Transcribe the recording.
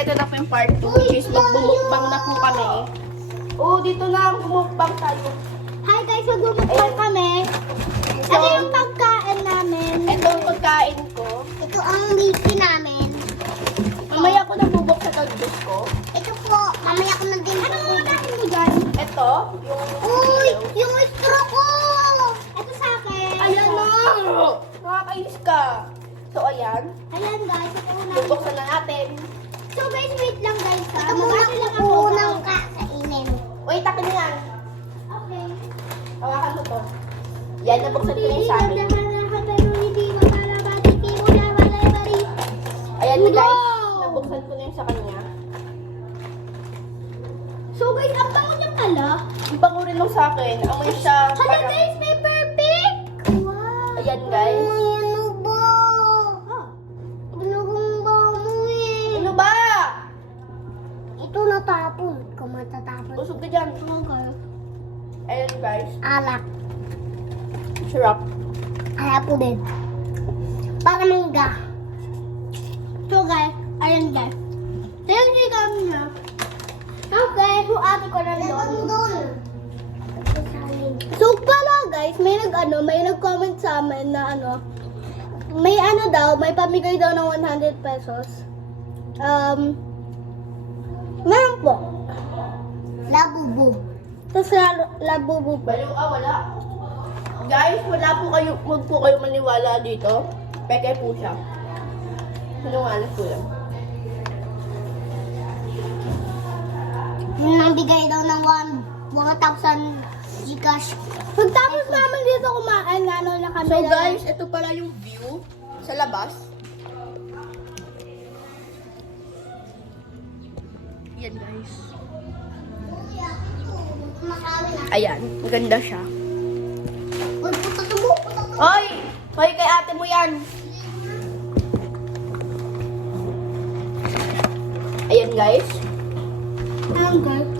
Ito na po yung part 2, which is magbumukbang na po kami. Oh, dito na, bumukbang tayo. Hi guys, magbumukbang kami. So, Ano yung pagkain namin? ito ang pagkain ko. Ito ang lisi namin. Mamaya ko nabubuksan ang juice ko. Ito po, mamaya ko na din. Ano mo natin mo dyan? Ito, yung... Uy, yung straw ko! Ito sa akin. Ayan na! Nakakainis ka. So, ayan. Ayan guys, ito muna. Bubuksan na natin. So guys, wait lang guys ha. Ito muna ko unang kakainin. Wait, akin na yan. Okay. Hawakan mo to. Yan, nabuksan ko na yung sa amin. Ayan na guys, Wow! nabuksan ko na yung sa kanya. So guys, ang bango niya pala. Ang bango rin nung sa akin. Amoy siya Hala parang... guys, may perfect! Wow! Ayan guys. Ano ba? Ginagong ba mo eh? Ano ba? Ito natapon. Ikaw matatapon. Busog ka dyan. Okay. Ayan guys. Alak. Syrup. Alak po din. Para mangga. So guys, ayan guys. Ito yung chicken niya. Okay, so ate ko na doon. So pala guys, may nag-comment sa amin na may may pamigay daw ng 100 pesos. Meron po. Labubu. Tapos labubu po. Baliw ka, wala. Guys, huwag po kayo maniwala dito. Peke po siya. Sinungalas po yan. Nagbigay daw ng 1,000 Gcash. Pagtapos naman dito kumain, na kami. So guys, ito pala yung view sa labas. Yan guys. Ayan, maganda siya. Uy, puto. Hoy! Hoy, kay ate mo yan. Ayan guys. Ayan guys.